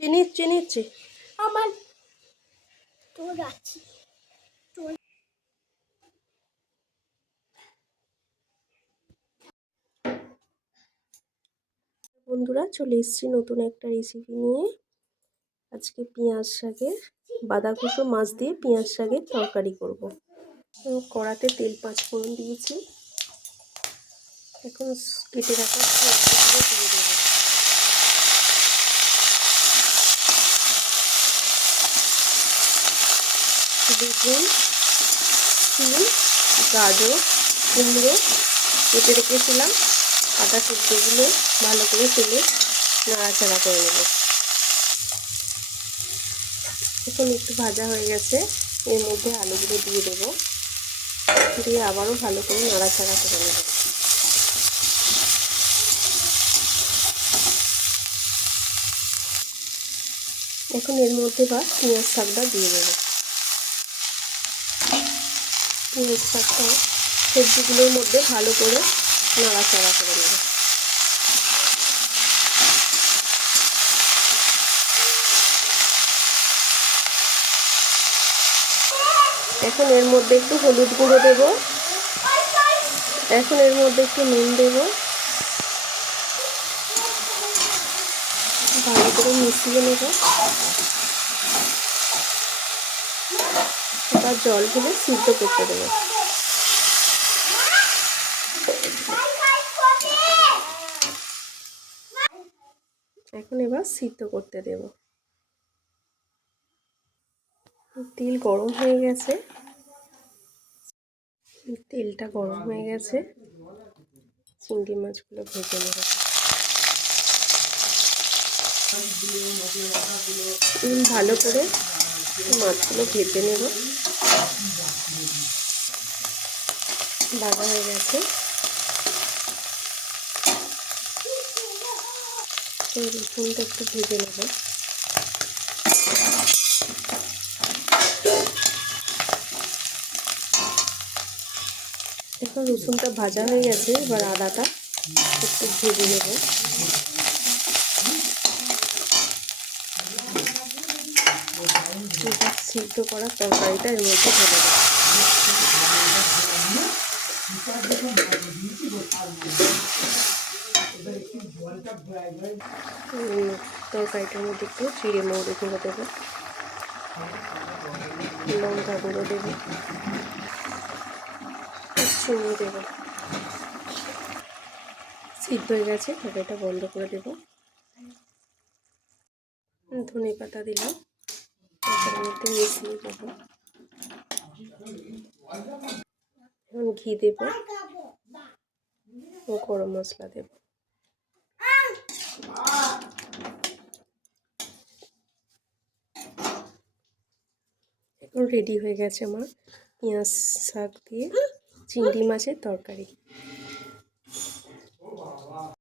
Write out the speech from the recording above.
চিনি চিনিচ্ছি আমার তোর আছে বন্ধুরা চলে এসেছি নতুন একটা রেসিপি নিয়ে। আজকে পেঁয়াজ শাকের বাদা বাঁধাকষো মাছ দিয়ে পেঁয়াজ শাকের তরকারি করব। তো কড়াতে তেল পাঁচ ফোড়ন দিয়েছি। এখন কেটে রাখা দিয়ে দেবো। বেগুন সিম গাজর, কুমড়ো, কেটে রেখেছিলাম। আদা সবজিগুলো ভালো করে তেলে নাড়াচাড়া করে নেব। এখন একটু ভাজা হয়ে গেছে। এর মধ্যে আলুগুলো দিয়ে দেবো। দিয়ে আবারও ভালো করে নাড়াচাড়া করে নেব। এখন এর মধ্যে বা পেঁয়াজ শাকটা দিয়ে দেবো। শাকটা সবজিগুলোর মধ্যে ভালো করে নাড়াচাড়া করে নেব। এখন এর মধ্যে একটু হলুদ গুঁড়ো দেব। এখন এর মধ্যে একটু নুন দেব। ভালো করে মিশিয়ে নেব। এবার জল ঢেলে সিদ্ধ করতে দেবো। এখন এবার সিদ্ধ করতে দেব। তেল গরম হয়ে গেছে। তেলটা গরম হয়ে গেছে। চিংড়ি মাছগুলো ভেজে নেব। ভালো করে মাছগুলো ভেজে নেব। ভাজা হয়ে গেছে। রসুনটা একটু ভেজে নেব। এখন রসুনটা ভাজা হয়ে গেছে, এবার আদাটা একটু ভেজে নেব সিদ্ধ করা তরকারিটা এর মধ্যে ঢেলে দেবো। তরকারিটার মধ্যে একটু চিড়ে মৌরি গুঁড়ো দেবো। লঙ্কা গুঁড়ো দেবো। চিনি দেবো। সিদ্ধ হয়ে গেছে তবে এটা বন্ধ করে দেবো। ধনে পাতা দিলাম। তরকারির মধ্যে মিশিয়ে দেবো। এখন ঘি দেবো ও গরম মশলা দেবো। এখন রেডি হয়ে গেছে আমার পেঁয়াজ শাক দিয়ে চিংড়ি মাছের তরকারি।